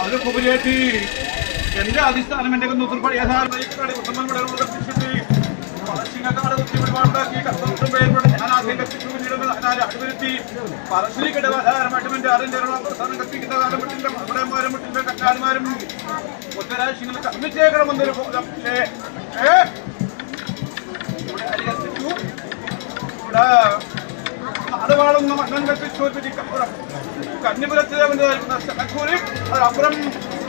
അതിലുപരിയായിട്ട് എന്റെ അധിഷ്ഠാനം എന്റെ ഞാൻ ആദ്യം കത്തിച്ചു പിന്നീട് അടുവരുത്തി പറശ്ശിനിക്കട ആധാരമായിട്ടും എന്റെ അറിന്റെ പ്രസ്ഥാനം കത്തിക്കുന്ന കാലഘട്ടത്തിന്റെ മകളുടെമാരും മറ്റിന്റെ കക്കാന്മാരും ഒറ്റരാശികൾ കമ്മിച്ചേക്കണമെന്നൊരു ബോധം ഇവിടെ നാടുവാളുന്ന മണ്ണൻ കത്തിച്ചോർപ്പിച്ചിക്കപ്പുറം കന്നിപുരത്തിലേവനായിരിക്കുന്ന ശനക്കൂരി അതപ്പുറം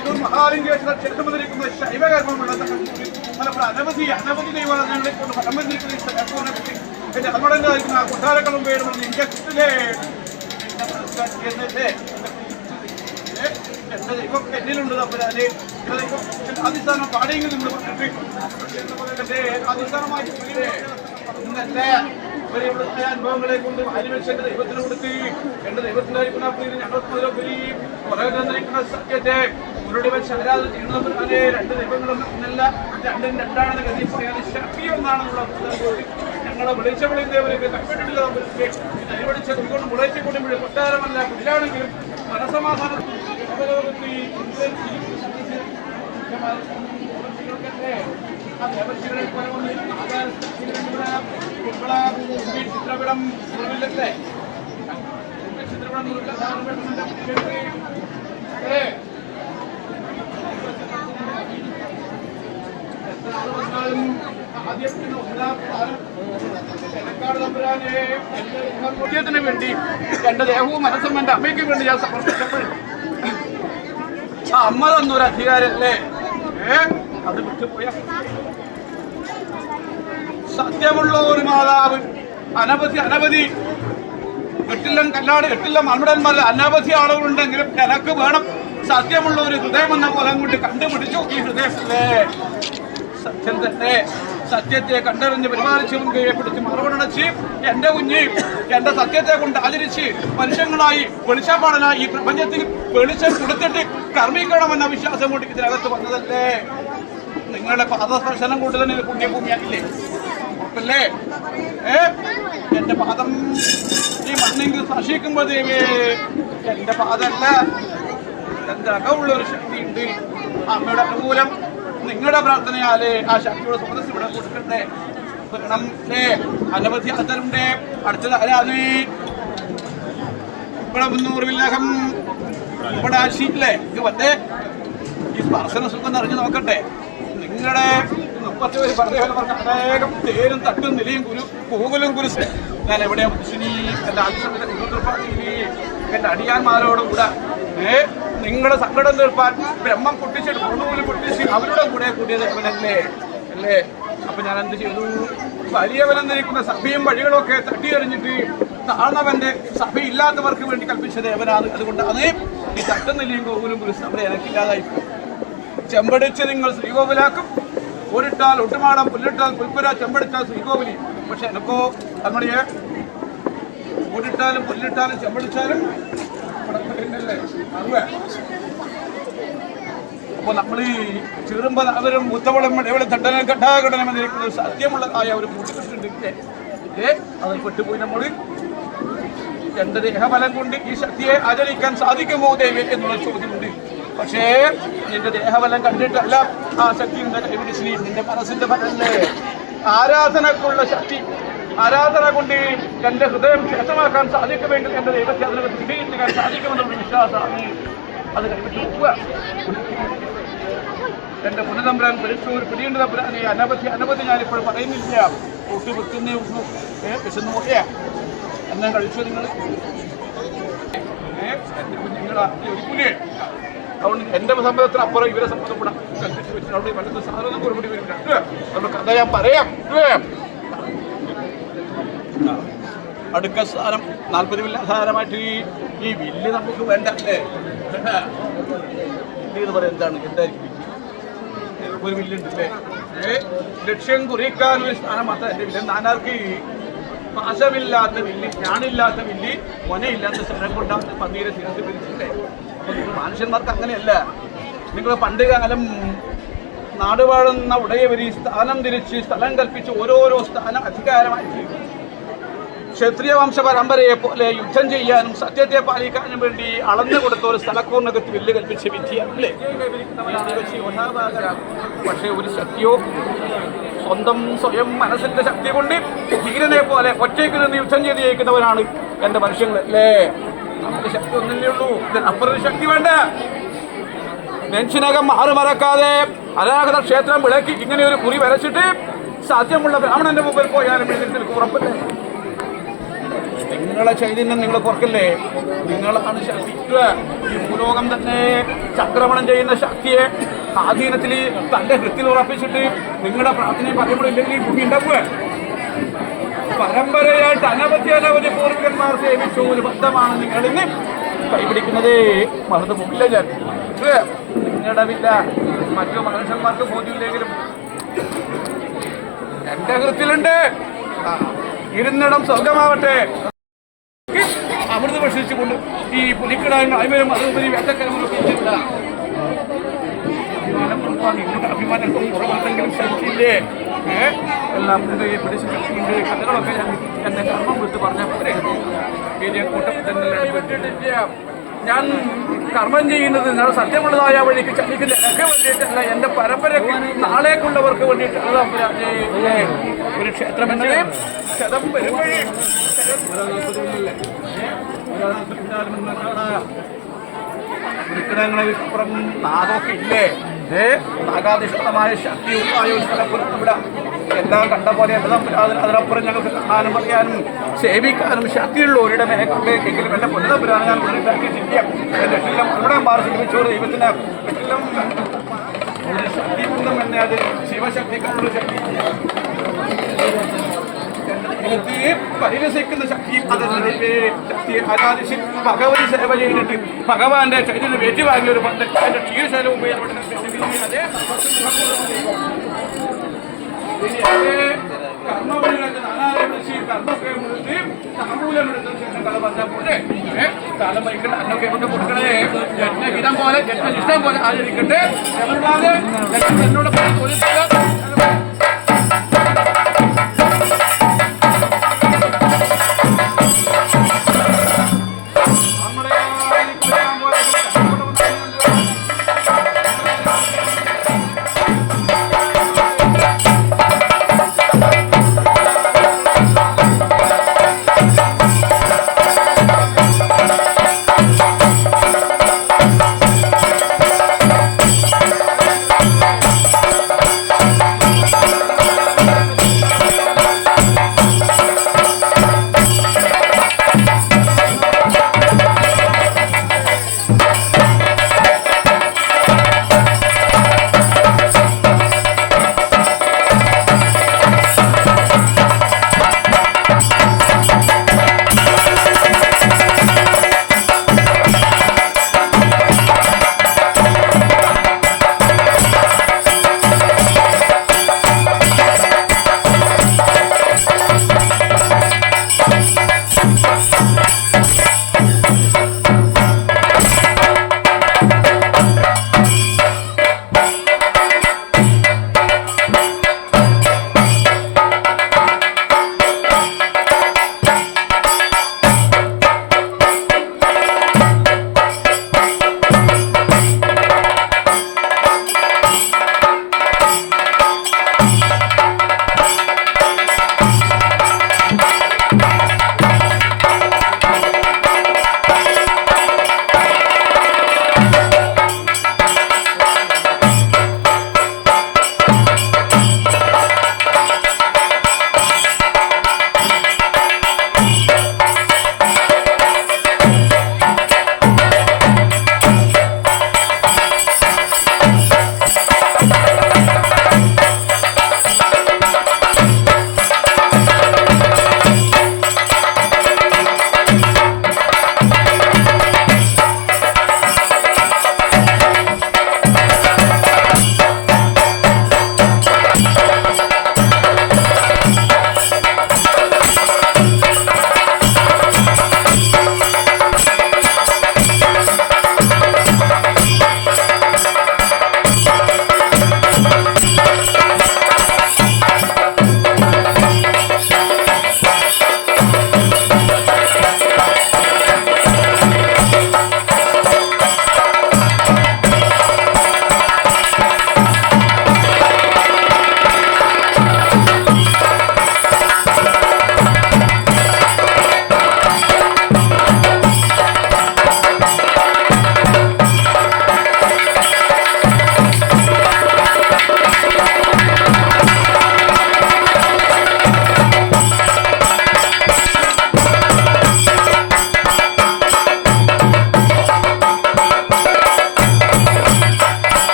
ഇതൊരു മഹാലിംഗേശ്വര ക്ഷേത്രമെന്നിരിക്കുന്ന ശൈവകർമ്മമുള്ള മലപ്പുറം അനവധി ദൈവാലയങ്ങളെ കൊണ്ട് ഫലം വന്നിരിക്കുന്ന ഈ ശനക്കൂരിനെ പറ്റി എന്റെ അമ്മടനായിരിക്കുന്ന കൊട്ടാരക്കളും പേരുമെന്ന് ഇന്ത്യത്തിലെ എന്റെ ദൈവം എന്നിലുണ്ട് തമ്പുരാനെ അധിസ്ഥാനം പാടിയെങ്കിൽ നമ്മൾ പറഞ്ഞിട്ട് അധിസ്ഥാനമായി ഇന്നത്തെ അനുഭവങ്ങളെ കൊണ്ട് അനിമേഷ എന്റെ ദൈവത്തിന് കൊടുത്ത് എന്റെ ദൈവത്തിനായിരിക്കുന്ന ഞങ്ങൾക്ക് കുറെ തന്നിരിക്കുന്ന സത്യത്തെ അവരുടെ ശരാതെ ചെയ്യുന്നവരെ രണ്ട് ദൈവങ്ങളും എന്നല്ല രണ്ടും രണ്ടാണെന്ന് കരുതി പറയാതെ ശക്തി ഒന്നാണെന്നുള്ള ഞങ്ങളെ വിളിച്ചവളിന്നവരൊക്കെ കൈപ്പെട്ടിട്ടില്ല അനുവദിച്ച തുകൊണ്ട് മുളയിച്ചുകൊണ്ടും കൊട്ടാരമല്ല ഇതിലാണെങ്കിലും മനസമാധാനം ചിത്രപടം ത്തിന് വേണ്ടി എന്റെ ദേഹവും മനസ്സും എന്റെ അമ്മയ്ക്ക് വേണ്ടി ഞാൻ സമർപ്പിച്ചപ്പോൾ ആ അമ്മ തന്നൊരു അധികാരല്ലേ അത് വിട്ടുപോയ സത്യമുള്ള ഒരു മാതാവ് അനവധി എട്ടില്ലം കല്ലാട് എട്ടില്ലം മൺമടന്മാരിൽ അനവധി ആളുകളുണ്ടെങ്കിലും എനക്ക് വേണം സത്യമുള്ള ഒരു ഹൃദയം എന്ന പോലെ കൊണ്ട് കണ്ടുപിടിച്ചു ഈ ഹൃദയത്തിലെ സത്യം തന്നെ സത്യത്തെ കണ്ടറിഞ്ഞ് പരിപാലിച്ചും കീഴപ്പെടുത്തി മറുപടച്ച് എന്റെ കുഞ്ഞ് എന്റെ സത്യത്തെ കൊണ്ട് ആചരിച്ച് മനുഷ്യങ്ങളായി വെളിച്ചപ്പാടനായി ഈ പ്രപഞ്ചത്തിൽ വെളിച്ചം കൊടുത്തിട്ട് കർമ്മിക്കണമെന്ന വിശ്വാസം കൊണ്ട് ഇതിനകത്ത് വന്നതല്ലേ നിങ്ങളുടെ പാദസ്പർശനം കൊണ്ട് തന്നെ ഇത് പുണ്യഭൂമിയാക്കില്ലേ ഉറപ്പല്ലേ എന്റെ പാദം ഈ മണ്ണെങ്കിൽ സ്പർശിക്കുമ്പോൾ ദേവേ എന്റെ പാദമല്ല എന്റെ അകമുള്ളൊരു ശക്തിയുണ്ട് അമ്മയുടെ അനുകൂലം നിങ്ങളുടെ പ്രാർത്ഥനയാലേ ആ ശക്തിയുടെ സ്രോതസ് ഇവിടെ കൊടുക്കട്ടെ അനവധി ആൾക്കാരുണ്ട് അടുത്തത് ആരാധന ഇവിടെ 300 വില്ലകം ഇവിടെ ആശിയില്ലേ ഇത് വന്നേ ഈ സ്പർശന സുഖം നിറഞ്ഞു നോക്കട്ടെ നിങ്ങളുടെ 30 പേര് പറഞ്ഞ അനേകം പേരും തട്ടും നിലയും കൂകലും കുരിശ് ഞാൻ എവിടെയാ മുസ്ലിം എന്റെ ആവശ്യമില്ല എന്റെ അടിയാന്മാരോടും കൂടെ നിങ്ങളുടെ സങ്കടം തീർപ്പാൻ ബ്രഹ്മം പൊട്ടിച്ചിട്ട് പൊണ്ണൂല് പൊട്ടിച്ച് അവരുടെ കൂടെ കൂടിയത് അവനല്ലേ അല്ലേ അപ്പൊ ഞാൻ എന്ത് ചെയ്തു വലിയവനെന്നിരിക്കുന്ന സഭയും വഴികളൊക്കെ തട്ടിയെറിഞ്ഞിട്ട് താഴ്ന്നവന്റെ സഭയില്ലാത്തവർക്ക് വേണ്ടി കൽപ്പിച്ചത് അവനാണ് അതുകൊണ്ടാണ് ഈ തട്ടുന്നില്ലയും കോവിലും കുരിശ് അവിടെ എനിക്കില്ലാതായി ചെമ്പടിച്ച് നിങ്ങൾ ശ്രീകോവിലാക്കും ഓടിട്ടാൽ ഒട്ടുമാടം പുല്ലിട്ടാൽ പുൽപ്പുര ചെമ്പടിച്ചാൽ ശ്രീകോവിലി പക്ഷെ എനക്കോ നമ്മളിയെ ഓടിട്ടാലും പുല്ലിട്ടാലും ചെമ്പടിച്ചാലും അപ്പൊ നമ്മൾ ഈ ചീറുമ്പോൾ അവരും മുത്തവളം എവിടെ തട്ടനം കട്ടാകടനമെന്നിരിക്കുന്നത് സത്യമുള്ളതായ ഒരു കൂട്ടുകെട്ടുണ്ട് അതിൽ പെട്ടുപോയി നമ്മൾ എന്റെ ദേഹബലം കൊണ്ട് ഈ ശക്തിയെ ആചരിക്കാൻ സാധിക്കുമോ ദേവി എന്നുള്ള ചോദ്യമുണ്ട് പക്ഷേ നിന്റെ ദേഹബലം കണ്ടിട്ടല്ല ആ ശക്തി നിന്റെ കൈപിടിച്ച് നിന്റെ മനസ്സിന്റെ ഫലല്ലേ ആരാധനക്കുള്ള ശക്തി ആരാധന കൊണ്ട് എന്റെ ഹൃദയം ശേഷമാക്കാൻ സാധിക്കുമെങ്കിൽ എന്റെ ദൈവത്തെ അതിനെ വിജയിക്കാൻ സാധിക്കുമെന്നുള്ള വിശ്വാസമാണ് അത് കൈവിട്ട് പോവുക എന്റെ പുനതമ്പുരാൻ പരിശോധന പിടിയേണ്ട തമ്പുരാനെ അനവധി ഞാനിപ്പോൾ പറയുന്നില്ല കൂട്ടി വെക്കുന്നേ ഉള്ളൂ വിശന്നു പോയാ എന്നാ കഴിച്ചു നിങ്ങൾ എന്റെ കുഞ്ഞുങ്ങളാ ഒരിക്കലേ അതുകൊണ്ട് എന്റെ സമ്മതത്തിന് അപ്പുറം ഇവരെ സമ്മതം കൂടെ കൽപ്പിച്ചു വെച്ചിട്ട് അവിടെ വലത്ത് സാധനം കുറവുകൂടി വരില്ല നമ്മുടെ കഥ ഞാൻ പറയാം അടുക്ക സ്ഥാനം 40 വില്ല ആധാരമായിട്ട് ഈ വില്ല് നമുക്ക് വേണ്ട അല്ലേ എന്ന് പറയാം എന്തായിരിക്കും ഒരു വില്ലുണ്ടല്ലേ ലക്ഷ്യം കുറിക്കാൻ ഒരു സ്ഥാനം മാത്രം എന്റെ വില്ല നാനാർക്ക് പാശമില്ലാത്ത വില്ല് ഞാനില്ലാത്ത വില്ല് മൊനയില്ലാത്ത സ്ഥലം കൊണ്ടാണ് പന്നീരെ ശിരസ് പിരിച്ചില്ലേ അപ്പൊ നിങ്ങൾ മനുഷ്യന്മാർക്ക് അങ്ങനെയല്ല നിങ്ങൾ പണ്ട് കാലം നാടുവാഴുന്ന ഉടയവരി സ്ഥാനം തിരിച്ച് സ്ഥലം കൽപ്പിച്ച് ഓരോരോ സ്ഥാനം അധികാരമായി ക്ഷത്രിയ വംശ പരമ്പരയെ പോലെ യുദ്ധം ചെയ്യാനും സത്യത്തെ പാലിക്കാനും വേണ്ടി അളന്നു കൊടുത്ത ഒരു സ്ഥലക്കോറിനകത്ത് വില്ല് കൽപ്പിച്ച വിധിയാണ് അല്ലേ? പക്ഷേ ഒരു ശക്തിയോ സ്വയം മനസ്സിന്റെ ശക്തി കൊണ്ട് ധീരനെ പോലെ ഒറ്റയ്ക്ക് നിന്ന് യുദ്ധം ചെയ്ത് ജയിക്കുന്നവരാണ് എന്റെ മനുഷ്യങ്ങൾ അല്ലേ? നമുക്ക് ശക്തി ഒന്നില്ലേ ഉള്ളൂ, ഇതിനപ്പുറം ശക്തി വേണ്ട. നെഞ്ചിനകം മാറുമറക്കാതെ അനാഗത ക്ഷേത്രം വിളക്കി ഇങ്ങനെ ഒരു കുറി വരച്ചിട്ട് സാധ്യമുള്ള ബ്രാഹ്മണന്റെ മുമ്പിൽ പോയാലും നിനക്ക് ഉറപ്പല്ലേ? നിങ്ങളെ ചൈതന്യം നിങ്ങൾ കുറക്കില്ലേ? നിങ്ങളാണ് ശക്തി. ഈ ഭൂലോകം തന്നെ ചക്രമണം ചെയ്യുന്ന ശക്തിയെ ആധീനത്തിൽ തന്റെ ഹൃത്തിൽ ഉറപ്പിച്ചിട്ട് നിങ്ങളുടെ പ്രാർത്ഥനയും പറയുമ്പോഴില്ലെങ്കിൽ ഭൂമി ഉണ്ടാക്കുക. പരമ്പരയായിട്ട് അനവധി പൂർവികന്മാർ സേവിച്ച ഒരു ബന്ധമാണ് നിങ്ങളിന്ന് കൈപിടിക്കുന്നത്. മറന്നു പോകില്ല ഞാൻ. നിങ്ങളുടെവില്ല മറ്റു മനുഷ്യന്മാർക്ക് ബോധ്യമില്ലെങ്കിലും എന്റെ ഹൃത്തിലുണ്ട്. ഇരുന്നിടം സ്വർഗമാവട്ടെ. അമൃത് ഭക്ഷിച്ചുകൊണ്ട് ഈ പുലിക്കിടായ്മ അയ്മരും അതുപരി വേട്ടക്കരമൊക്കെ അഭിമാനം കുറവാണെങ്കിലും ശക്തിയില്ലേ? എല്ലാം പിടിച്ച് ശക്തിയുണ്ട്. കഥകളൊക്കെ ഞാൻ എന്റെ കർമ്മം വിട്ട് പറഞ്ഞ കൂട്ടത്തിൽ തന്നെ ഞാൻ കർമ്മം ചെയ്യുന്നത് നിങ്ങളുടെ സത്യമുള്ളതായ വഴിക്ക് ചലിക്കുന്ന എനിക്ക് വേണ്ടിയിട്ടല്ല, എൻ്റെ പരമ്പരയ്ക്ക് നാളേക്കുള്ളവർക്ക് വേണ്ടിയിട്ടുള്ള ഒരു ക്ഷേത്രം എന്നത് ക്ഷതം വരും വഴി പുലിക്കിടങ്ങളെപ്പുറം നാഗമൊക്കെ ഇല്ലേ? നാഗാധിഷ്ഠിതമായ ശക്തി ഉണ്ടായ ഒരു സ്ഥലപ്പുറം ഇവിടെ എല്ലാം കണ്ട പോലെ അതിനപ്പുറം ഞങ്ങൾക്ക് കാണാനും പറയാനും സേവിക്കാനും ശക്തിയുള്ള ഒരിടം എങ്കിലും എൻ്റെ പൊന്നതപ്പുരാണ് ഞാൻ ഉണ്ടാക്കിയിട്ടില്ല. എൻ്റെ എട്ടിലും അവിടെ മാറി ശ്രമിച്ചോറ് ദൈവത്തിന് എട്ടിലും ഒരു ശക്തി ബന്ധം തന്നെ അത് ശിവശക്തിക്കുള്ള ശക്തി പരിരസിക്കുന്ന ശക്തി ശക്തി ആരാധിച്ച് ഭഗവതി സേവ ചെയ്തിട്ട് ഭഗവാന്റെ ചൈതന്യം ഏറ്റുവാങ്ങിയ ഒരു ബന്ധം എൻ്റെ ക്ഷീരശൈലം ഉപയോഗപ്പെടുന്ന കർമ്മവഴികളൊക്കെ നാനാവിധി കർമ്മൊക്കെ മുഴുത്തി താമൂലമെടുത്ത ശേഷം കഥ പറഞ്ഞ പോലെ കാലം വൈകിട്ട് അന്നൊക്കെ കൊണ്ട് കൊടുക്കണേ. ഹിതം പോലെ ഇഷ്ടം പോലെ ആചരിക്കട്ടെ. എന്നോട്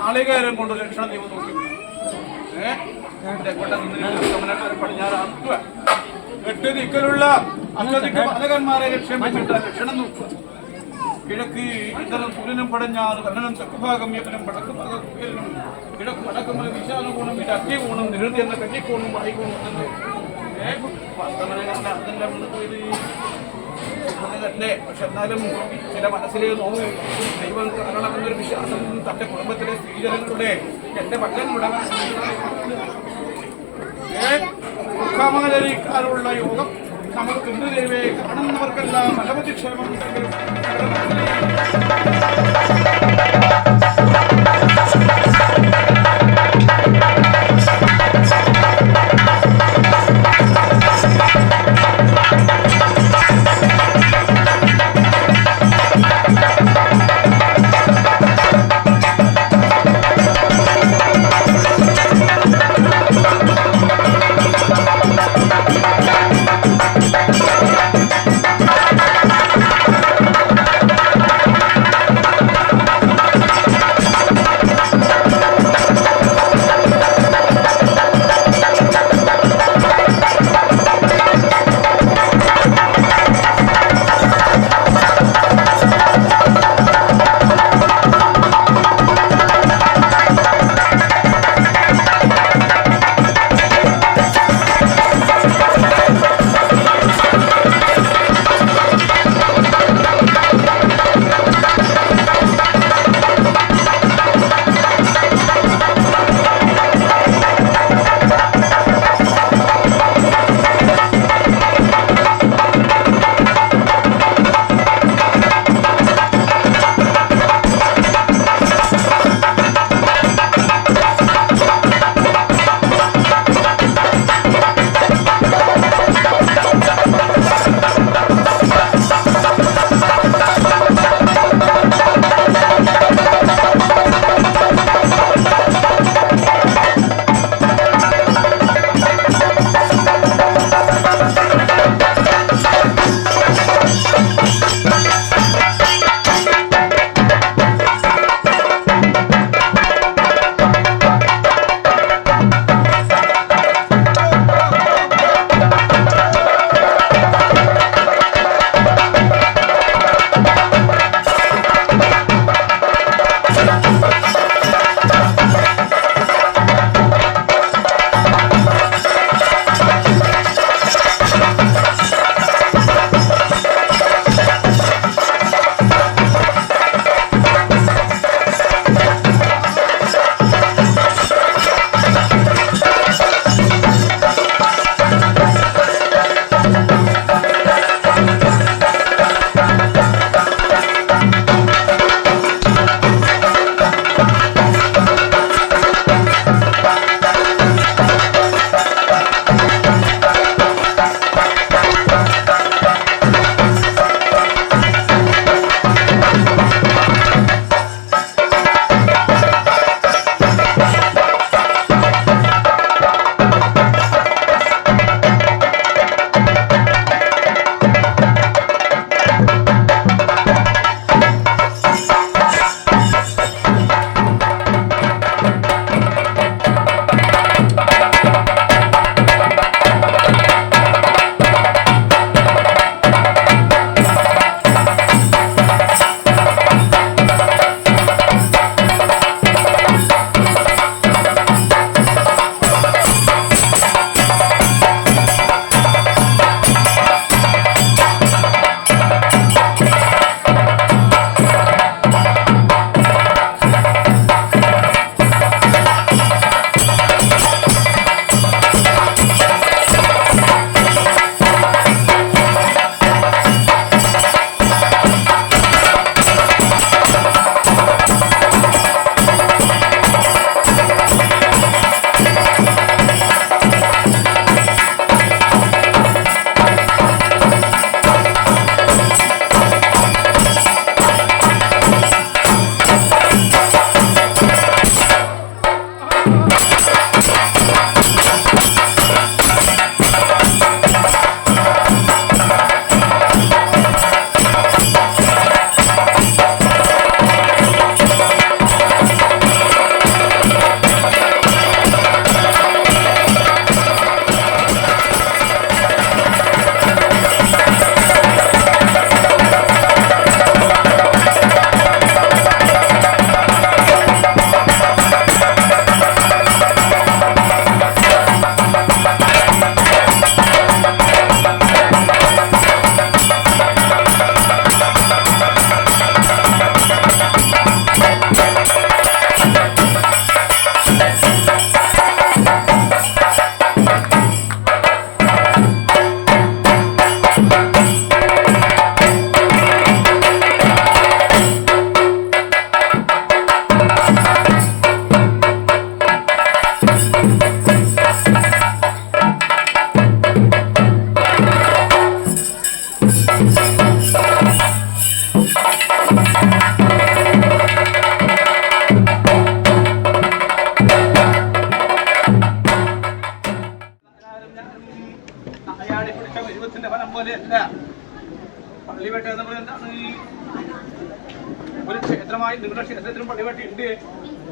നാളികേരം കൊണ്ട് ലക്ഷണം ദൈവം നോക്കി പടിഞ്ഞാറാക്കുക 8 ദിക്കിലുള്ള അഷ്ടദിക്ക് പാലകന്മാരെ ലക്ഷ്യം വെച്ചിട്ട് ലക്ഷണം നോക്കുക. കിഴക്ക് ഇതരം സൂര്യനും പടഞ്ഞാറ് കണ്ണനും തെക്കുഭാഗം യവനും വടക്ക് ഭാഗം കിഴക്ക് വടക്കുമല വിശാലകോണം ഇത് അഗ്നികോണം നിരുതി എന്ന കഞ്ഞിക്കോണും വായിക്കോണും തന്നെ. പക്ഷെ എന്നാലും ചില മനസ്സിലെ നോവ് ദൈവം കാരണമെന്നൊരു വിശ്വാസം തന്റെ കുടുംബത്തിലെ സ്ത്രീജനങ്ങളുടെ എന്റെ മകൻ ദുഃഖമാചരിക്കാനുള്ള യോഗം നമുക്ക് ഇന്ന് ദൈവേ കാണുന്നവർക്കെല്ലാം അനവധി ക്ഷേമം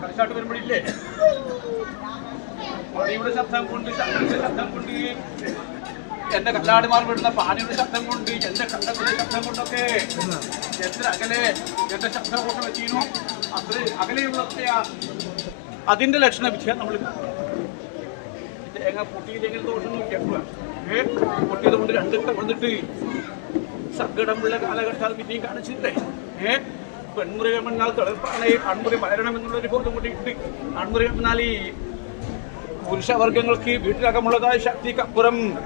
കളിച്ചാട്ട് വരുമ്പോഴില്ലേ പണിയുടെ ശബ്ദം കൊണ്ട് ശബ്ദം കൊണ്ട് എന്റെ കല്ലാടുമാർ വിടുന്ന പാനിയുടെ ശബ്ദം കൊണ്ട് എന്റെ കണ്ടത്തിന്റെ ശബ്ദം കൊണ്ടൊക്കെ എത്ര അകലെ എന്റെ ശബ്ദം കൊണ്ട് വെച്ചിരുന്നു അത്ര അകലെയുള്ളതൊക്കെയാ അതിന്റെ ലക്ഷണ വിഷയം നമ്മൾ തേങ്ങ പൊട്ടിയില്ലെങ്കിൽ ദോഷം നോക്കിയാ പൊട്ടിയത് കൊണ്ട് രണ്ടൊക്കെ വന്നിട്ട് സങ്കടമുള്ള കാലഘട്ടം പിന്നെയും കാണിച്ചില്ലേ പെൺമുറികൾ എന്നാൽ തളർപ്പാണ് ആൺമുറി വളരണമെന്നുള്ളൊരു ബോധം കൂട്ടിയിട്ട് ആൺമുറികൾ എന്നാൽ ഈ പുരുഷവർഗങ്ങൾക്ക് വീട്ടിലകമുള്ളതായ ശക്തിക്കപ്പുറം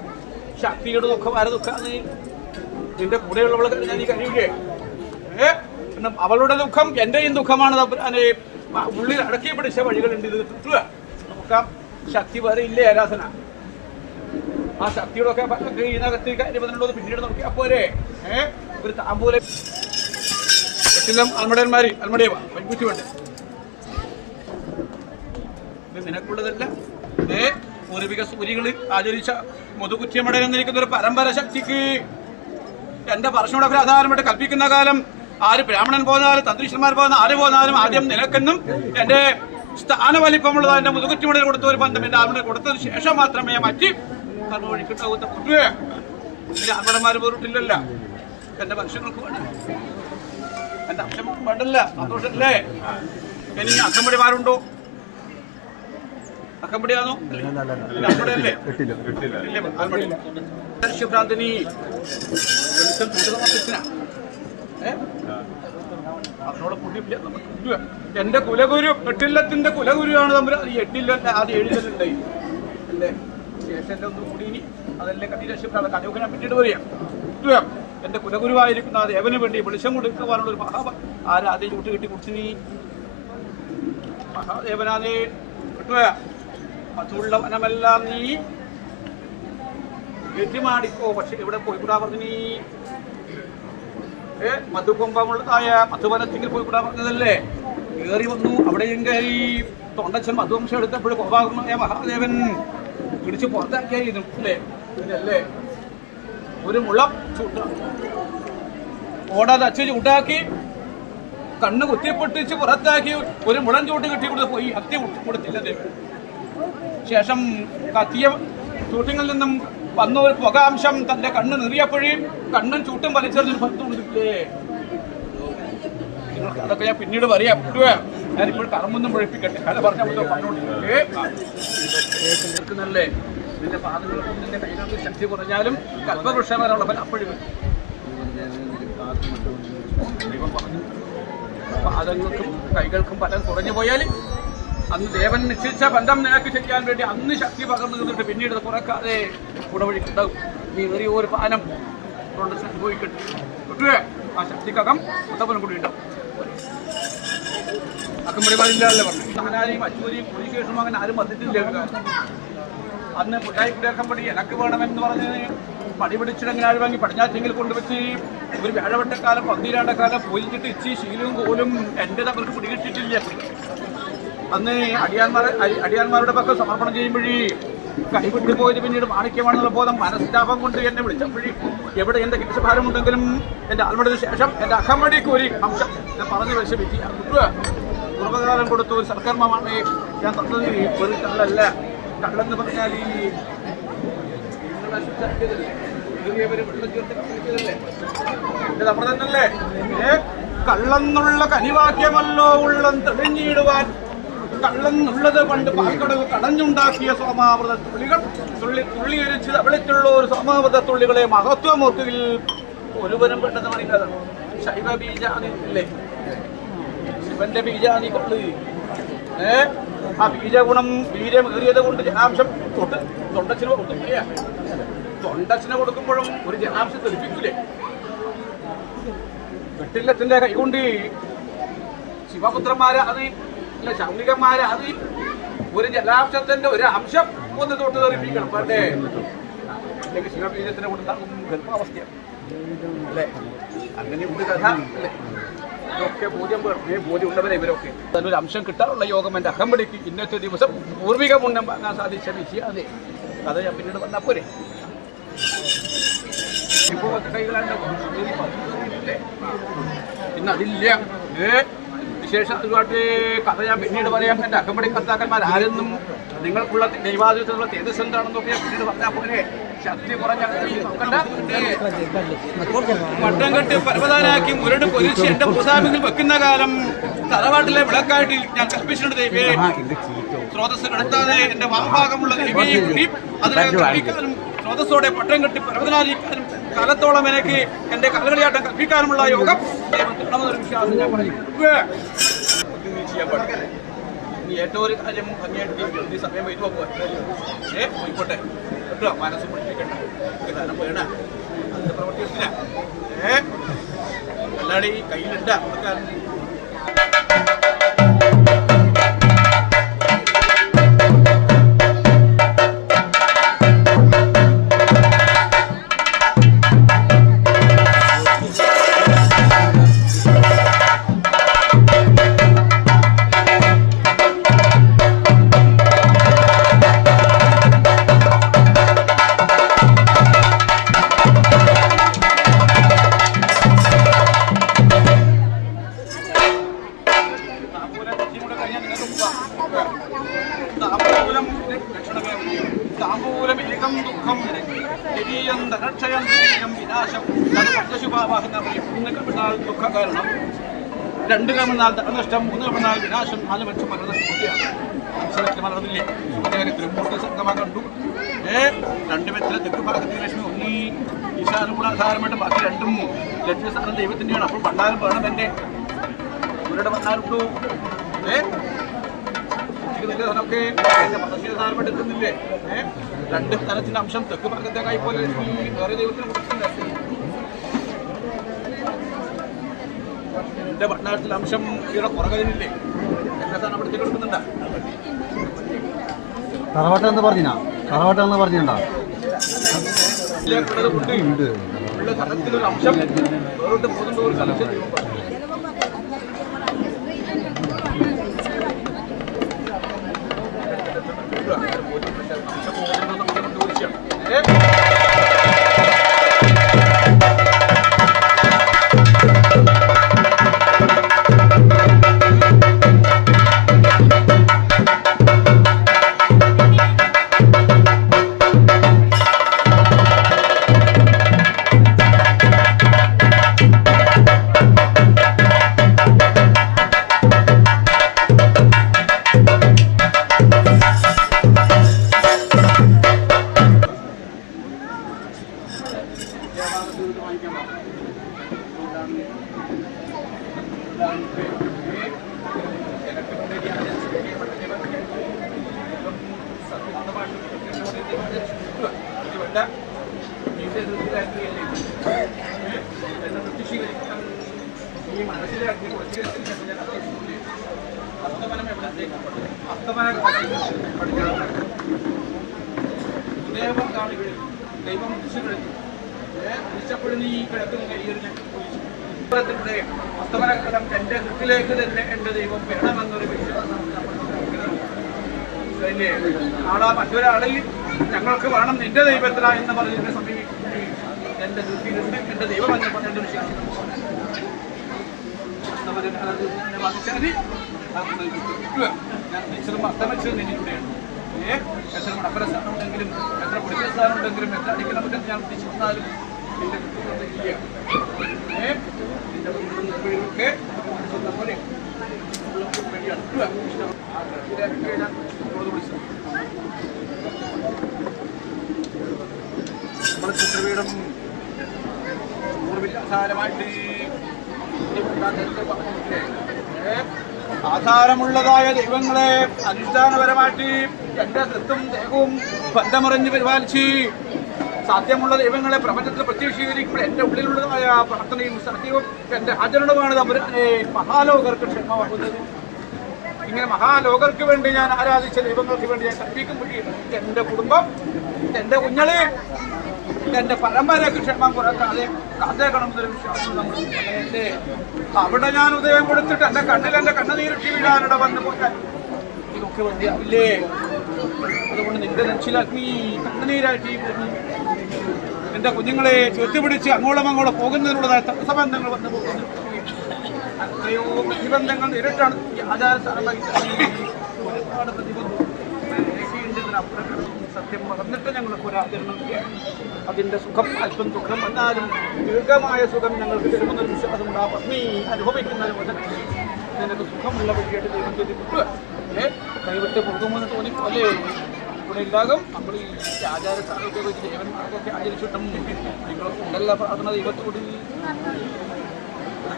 ശക്തിയുടെ ദുഃഖം ആരെ ദുഃഖാന്ന് നിന്റെ കൂടെയുള്ളവളെ കഴിഞ്ഞാൽ നീ കഴിയില്ലേ അവളുടെ ദുഃഖം എന്റെയും ദുഃഖമാണ് തമ്പുരാനെ ഉള്ളിൽ അടക്കി പിടിച്ച വഴികളുണ്ട് ഇത് കിട്ടുക നോക്കാം ശക്തി വേറെ ഇല്ലേ ആരാധന ആ ശക്തിയുടെ ഒക്കെ ഇതിനകത്ത് കാര്യമെന്നുള്ളത് പിന്നീട് നോക്കിയാൽ പോരെ ഒരു താമ്പൂല എട്ടിലും അൽമടന്മാര് അൽമടയവ വൈകുറ്റി വേണ്ടേ ഇത് നിനക്കുള്ളതല്ല പൂർവിക സൂര്യകൾ ആചരിച്ച മുതുകുറ്റിയമടയിൽ എന്നിരിക്കുന്ന ഒരു പരമ്പര ശക്തിക്ക് എന്റെ പറശ്ശിനോടൊക്കെ ആധാരമായിട്ട് കൽപ്പിക്കുന്ന കാലം ആര് ബ്രാഹ്മണൻ പോന്നാലും തന്ത്രീശ്വരന്മാർ പോന്ന ആര് പോന്നാലും ആദ്യം നിനക്കെന്നും എന്റെ സ്ഥാനവലിപ്പമുള്ളത് എന്റെ മുതുകുറ്റിമടയിൽ കൊടുത്ത ഒരു ബന്ധം എന്റെ ആത്മനെ കൊടുത്തതിന് ശേഷം മാത്രമേ മറ്റ് കർമ്മ വഴിക്കിട്ടാവുന്ന പൊട്ടുകയെ എന്റെ ആത്മടന്മാർ പോയിട്ടില്ലല്ല എന്റെ മനുഷ്യങ്ങൾക്ക് വേണം എന്റെ അംശം വേണ്ടല്ല സന്തോഷല്ലേ ഇനി അക്കമ്പടിമാരുണ്ടോ അക്കമ്പടിയാണോ ഭ്രാന്തിനി വെളിച്ചം ചൂടുന്ന അതിനോട് കൂട്ടിയില്ല നമുക്ക് എന്റെ കുലഗുരു എട്ടില്ലത്തിന്റെ കുലഗുരുവാണ് തമ്മിൽ അത് എട്ടില്ലല്ല ആദ്യം ഏഴിലുണ്ടായി അല്ലേ ശേഷം ഒന്നും കൂടി ഇനി അതല്ലേ കടീരക്ഷിപ്രാന്ത കഥയൊക്കെ ഞാൻ പിന്നീട് പറയാം എന്റെ കുലഗുരുവായിരിക്കുന്ന ആ ദേവന് വേണ്ടി വെളിച്ചം കൊടുക്കുവാനുള്ള ഒരു ആരാധന ചൂട്ട് കെട്ടി കുറിച്ച് നീ മഹാദേവനാഥേ കിട്ടുക അതുള്ള വനമെല്ലാം നീ ഏറ്റുമാടിക്കോ പക്ഷെ ഇവിടെ പോയിക്കൂടാ പറഞ്ഞു നീ മധുകൊമ്പമുള്ളതായ മധുവനത്തിൽ പോയിക്കൂടാ പറഞ്ഞതല്ലേ കയറി വന്നു അവിടെയും കയറി തൊണ്ടച്ചൻ മധുവംശം എടുത്തപ്പോൾ കോപാകുമായ മഹാദേവൻ പിടിച്ച് പുറത്താക്കിയായിരുന്നു അല്ലേ ഇതിനല്ലേ ഒരു മുളം ചൂട്ട ഓടാതെ അച്ഛൻ ചൂട്ടാക്കി കണ്ണ് കുത്തിപ്പൊട്ടിച്ച് പുറത്താക്കി ഒരു മുളം ചൂട്ട് കിട്ടി കൊടുത്ത് പോയി ഹത്യ കൊടുത്തില്ല ദേവൻ ശേഷം കത്തിയ ചൂട്ടിങ്ങളിൽ നിന്നും വന്ന ഒരു പുകാംശം തന്റെ കണ്ണ് നിറിയപ്പോഴും കണ്ണും ചൂട്ടും വലിച്ചെറിഞ്ഞൊരു ഭക്തമുണ്ടില്ലേ നിങ്ങൾക്ക് അതൊക്കെ ഞാൻ പിന്നീട് പറയാം ഞാനിപ്പോൾ കർമ്മൊന്നും പൊഴിപ്പിക്കട്ടെ കഥ പറഞ്ഞ പറഞ്ഞോണ്ടിരിക്കുന്നല്ലേ നിന്റെ പാദങ്ങൾക്കും നിന്റെ കൈകൾക്ക് ശക്തി കുറഞ്ഞാലും കൽപ്പവൃക്ഷം വരെയുള്ള ഫലം അപ്പോഴും പാദങ്ങൾക്കും കൈകൾക്കും ഫലം കുറഞ്ഞു പോയാൽ അന്ന് ദേവൻ നിശ്ചയിച്ച ബന്ധം നിനക്ക് ചെയ്യാൻ വേണ്ടി അന്ന് ശക്തി പകർന്നു നിന്നിട്ട് പിന്നീട് കുറക്കാതെ കുടവഴിക്കുണ്ടാവും നീ ഏറിയ ഒരു പാനം കൊണ്ട് അനുഭവിക്കട്ടെ കിട്ടുക ആ ശക്തിക്കകം ഉത്തപ്പനും കൂടി ഉണ്ടാവും അക്കമ്പടിമാരില്ലല്ലേ പറഞ്ഞു താനാരെയും അച്ചൂരിയും കുടിശേഷവും അങ്ങനെ ആരും വന്നിട്ടില്ല അന്ന് മുട്ടായിക്കുടി അക്കമ്പടി എനക്ക് വേണമെന്ന് പറഞ്ഞ് പടി പിടിച്ചിടങ്ങനെ ആൾ വാങ്ങി പടിഞ്ഞാറ്റെങ്കിൽ കൊണ്ടുവച്ച് ഒരു വ്യാഴവട്ടക്കാലം 12 കാലം പോയിച്ചിട്ട് ഇച്ചി ശീലവും കോലും എൻ്റെ അവർക്ക് പിടികിട്ടിട്ടില്ല അന്ന് അടിയാന്മാരുടെ പക്കം സമർപ്പണം ചെയ്യുമ്പോഴേ കൈവിട്ടു പോയത് പിന്നീട് മാണിക്യമാണെന്നുള്ള ബോധം മനസ്താപം കൊണ്ട് എന്നെ വിളിച്ചപ്പോഴേ എവിടെ എന്റെ കേശഭാരമുണ്ടെങ്കിലും എന്റെ ആത്മടത്തിന് ശേഷം എന്റെ അക്കമ്പടിക്ക് ഒരു അംശം ഞാൻ പറഞ്ഞു വെച്ച വ്യക്തിയാ പൂർവ്വകാലം കൊടുത്ത ഒരു സൽക്കർമ്മമാണ് ഞാൻ തന്നത് ഒരു കള്ളല്ല കള്ളെന്ന് പറഞ്ഞാൽ ഈ നമ്മൾ തന്നല്ലേ കള്ളെന്നുള്ള കനിവാക്യമല്ലോ ഉള്ളം തെളിഞ്ഞിടുവാൻ കള്ളെന്നുള്ളത് പണ്ട് പാൽക്കടവ് കടഞ്ഞുണ്ടാക്കിയ സോമാവൃത തുള്ളികൾ തുള്ളിയൊരിച്ച് തവളിച്ചുള്ള ഒരു സോമാവൃത തുള്ളികളെ മഹത്വമോർക്കുകയിൽ ഒരുവനും പെട്ടെന്ന് പറയുന്നത് ശൈവ ബീജാതി ഇല്ലേ ശിവന്റെ ബീജാതി കൊണ്ട് ആ ബീജഗുണം ബീജമേറിയത് കൊണ്ട് ജലാംശം തൊണ്ടച്ചിന് കൊടുക്കില്ല തൊണ്ടച്ചിന് കൊടുക്കുമ്പോഴും ഒരു ജലാംശം തെളിപ്പിക്കില്ലേ വെട്ടില്ലത്തിന്റെ കൈകൊണ്ട് ശിവപുത്രന്മാരെ അല്ല ശൗനികന്മാരെ അത് ഒരു ജലാംശത്തിന്റെ ഒരു അംശം ഒന്ന് തൊട്ട് തെറിപ്പിക്കണം പണ്ടേ അല്ലെങ്കിൽ ശിവബീജത്തിന് കൊണ്ടുണ്ടാകും ഗർഭാവസ്ഥയാണ് അല്ലേ അങ്ങനെയുണ്ട് കഥ അല്ലേ ഇതൊക്കെ ബോധ്യം ഉള്ളവരെ ഇവരൊക്കെ അതിനൊരു അംശം കിട്ടാനുള്ള യോഗം എൻ്റെ അകമ്പടിക്ക് ഇന്നത്തെ ദിവസം പൂർവിക പുണ്യം വാങ്ങാൻ സാധിച്ച വിഷയാതെ അത് ഞാൻ പിന്നീട് വന്നാൽ പോരെ ഇപ്പോൾ കൈകളാണ് ഇന്ന് അതില്ല ഒരുപാട് കഥ ഞാൻ പിന്നീട് പറയാം. എൻ്റെ അക്കമ്പടി കർത്താക്കന്മാർ ആരെന്നും നിങ്ങൾക്കുള്ള ദൈവാദിത്യത്തിലുള്ള തേജസ് എന്താണെന്നൊക്കെ പിന്നീട് പറഞ്ഞാൽ പോലെ ശക്തി കുറഞ്ഞ പട്ടം കെട്ടി പരവതാനാക്കി മുരട് പൊരിച്ച് എന്റെ പുതാമിൽ വെക്കുന്ന കാലം തറവാട്ടിലെ വിളക്കായിട്ട് ഞാൻ കൽപ്പിച്ചിട്ടുണ്ട് ദൈവേ. സ്രോതസ് എടുത്താതെ എന്റെ വാഭാഗമുള്ള ദൈവയെ കൂടി അതിനകത്ത് സ്രോതസ്സോടെ പട്ടം കെട്ടി പരവതനായിരിക്കാനും കാലത്തോളം എനിക്ക് എന്റെ കലകളിയാട്ടം കൽപ്പിക്കാനുമുള്ള യോഗം ദൈവത്തിനൊരു വിശ്വാസം ഞാൻ പറഞ്ഞു. ഇനി ഏറ്റവും ഒരു കാര്യം ഭംഗിയായിട്ട് ഈ സമയം വരുമോ പോയിക്കോട്ടെ കേട്ടോ. മനസ്സ് പഠിപ്പിക്കണ്ട ധനം വേണ അതിന്റെ പ്രവർത്തിയില്ല അല്ലാതെ ഈ കയ്യിലുണ്ട താമ്പൂലമേകം ദുഃഖം ശരീരം ധനക്ഷയം വിനാശം പിന്നാൽ ദുഃഖ കാരണം 2 കമന്നാൽ ധനനഷ്ടം 3 കമന്നാൽ വിനാശം 4 ലക്ഷം മരണനഷ്ടമൊക്കെയാണ്. മനസ്സിലാക്കി മറന്നില്ലേ? ത്രിമൂർത്തി സംഗമം കണ്ടു. 2 വെച്ചിലെ തെക്ക് ഭാഗത്തിന് ലക്ഷ്മി ഒന്നീ ഈശാനുകൂലാധാരമായിട്ട് ബാക്കി 2ഉം ലക്ഷ്യസ്ഥാനം ദൈവത്തിൻ്റെയാണ്. അപ്പോൾ പണ്ടാലും വേണം തന്നെ ഇവരുടെ വന്നാലുണ്ടോ ധനമൊക്കെ മതശീലധാരമായിട്ട് എത്തുന്നില്ലേ? 2 സ്ഥലത്തിന്റെ അംശം തെക്ക് ഭാഗത്തേക്കായി പോലെ വേറെ ദൈവത്തിന് കൊടുക്കുന്നില്ല. എന്റെ ഭണ്ണാരത്തിലെ അംശം ഇവിടെ കുറകലില്ലേ? എന്റെ സ്ഥാനം അവിടത്തേക്ക് കൊടുക്കുന്നുണ്ടാ? തറവാട്ടെന്ന് പറഞ്ഞാ തറവാട്ടെന്ന് പറഞ്ഞിട്ടുണ്ടോ? ധനത്തിലൊരു അംശം വേറോട്ട് പോകുന്നുണ്ടോ ഒരു കലക്ഷൻ ദൈവം വിളിച്ചപ്പെടുന്ന ഈ കിടക്കുന്ന അസ്തമനക്കാലം എന്റെ ഹൃത്തിലേക്ക് തന്നെ എന്റെ ദൈവം വേണമെന്നൊരു വിശ്വാസം ആളാ മറ്റൊരാളിൽ ഞങ്ങൾക്ക് വേണം നിന്റെ ദൈവത്തില എന്ന് പറഞ്ഞ് എന്നെ സമീപിക്കുകയും എന്റെ ഹൃത്തിയിലുണ്ട് എന്റെ ദൈവം എന്ന് പറഞ്ഞ വിശ്വാസം ഞാൻ ടീച്ചറും അസ്തമിച്ചത് നിന്നിലൂടെയാണ്. എത്ര മടപ്പര സ്ഥാനം ഉണ്ടെങ്കിലും എത്ര പൊടിക്കൽ സ്ഥാനം ഉണ്ടെങ്കിലും എത്ര അടിക്കണമെങ്കിൽ ഞാൻ ടീച്ചർ വന്നാലും നിന്റെ നിന്റെ പോലെ നമ്മുടെ ചിത്രപീഠം പൂർവിലാധാരമായിട്ട് ആധാരമുള്ളതായ ദൈവങ്ങളെ അനുഷ്ഠാനപരമായിട്ട് എന്റെ സ്വത്തും ദേഹവും ബന്ധമറിഞ്ഞ് പരിപാലിച്ച് സാധ്യമുള്ള ദൈവങ്ങളെ പ്രപഞ്ചത്തിൽ പ്രത്യക്ഷീകരിക്കുമ്പോൾ എന്റെ ഉള്ളിലുള്ളതായ പ്രാർത്ഥനയും സത്യവും എന്റെ ആചരണവുമാണ് തമ്പുരാനെ മഹാലോകർക്ക് ക്ഷമമാകുന്നത്. ഇങ്ങനെ മഹാലോകർക്ക് വേണ്ടി ഞാൻ ആരാധിച്ച ദൈവങ്ങൾക്ക് വേണ്ടി ഞാൻ കൽപ്പിക്കുമ്പോൾ എന്റെ കുടുംബം എന്റെ കുഞ്ഞള് എന്റെ പരമ്പരക്ക് ക്ഷമം കുറക്കാതെ കാത്തേക്കണമെന്നൊരു വിശ്വാസം നമ്മൾ അവിടെ ഞാൻ ഉദയം കൊടുത്തിട്ട് എന്റെ കണ്ണിൽ എന്റെ കണ്ണുനീരിട്ടി വീഴാനിട വന്നു പോയാൽ ഇതൊക്കെ വേണ്ടിയാവില്ലേ? അതുകൊണ്ട് നിന്റെ രക്ഷിതാക്കി കണ്ണുനീരാറ്റി എന്റെ കുഞ്ഞുങ്ങളെ ചേർത്തുപിടിച്ച് അങ്ങോളം പോകുന്നതിനുള്ളതായ തടസ്സബന്ധങ്ങൾ വന്നു പോകുന്നു. എത്രയോ പ്രതിബന്ധങ്ങൾ നേരിട്ടാണ് ഈ ആചാരസ്ഥാനം ഒരുപാട് പ്രതിബന്ധം സത്യം മറന്നിട്ട് ഞങ്ങൾക്ക് ഒരു ആചരണം ചെയ്യാം. അതിൻ്റെ സുഖം അല്പം ദുഃഖം വന്നാലും ദീർഘമായ സുഖം ഞങ്ങൾക്ക് തരുമെന്നൊരു വിശ്വാസമുണ്ട്. ആ പത്നി അനുഭവിക്കുന്നതിന് മുതൽ നിനക്ക് സുഖമുള്ള വഴിയായിട്ട് ദൈവം ചെയ്തിട്ടുണ്ട്. കൈവിട്ട് പോകുമെന്ന് തോന്നിപ്പോലെ ഇവിടെ ഉണ്ടാകും. നമ്മൾ ഈ ആചാരസ്ഥാനമൊക്കെ വെച്ച് ദേവന്മാർക്കൊക്കെ ആചരിച്ചിട്ടും നിങ്ങളുണ്ടല്ല പ്രാർത്ഥന ദൈവത്തോട്,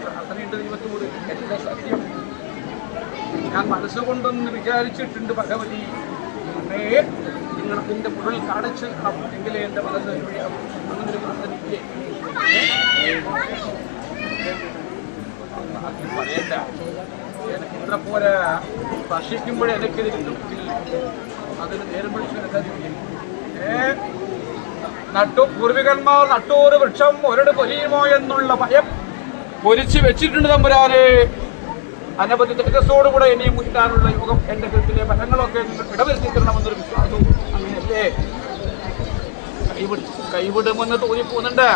പ്രാർത്ഥനയുണ്ട് ദൈവത്തോട്. എൻ്റെ സത്യം ഞാൻ മനസ്സുകൊണ്ടൊന്ന് വിചാരിച്ചിട്ടുണ്ട് ഭഗവതി, നിങ്ങളതിൻ്റെ മുകളിൽ കാണിച്ച് എങ്കിലേ എൻ്റെ മനസ്സ് വഴിയാവും. അങ്ങനെ ഒരു പ്രാർത്ഥനയില്ലേ? പറയണ്ട, എനിക്ക് ഇത്ര പോലെ ഭക്ഷിക്കുമ്പോഴേ എനിക്കിത് കിട്ടുമെങ്കിൽ അതിന് നേരം വിളിച്ച് കിടക്കാൻ പൂർവികന്മാർ നട്ടൂറ് വൃക്ഷം ഒരിട് പൊലിയുമോ എന്നുള്ള ഭയം പൊരിച്ച് വെച്ചിട്ടുണ്ട് തമ്പുരാനെ. അനവധി തേജസ്സോടുകൂടെ ഇനിയും മുറ്റാനുള്ള യോഗം എൻ്റെ കൃത്യത്തിലെ ഫലങ്ങളൊക്കെ നിങ്ങൾ ഇടവരുത്തി തരണമെന്നൊരു വിശ്വാസവും അങ്ങനെയല്ലേ? കൈവിടുമെന്ന് തോന്നിപ്പോകുന്നുണ്ട്.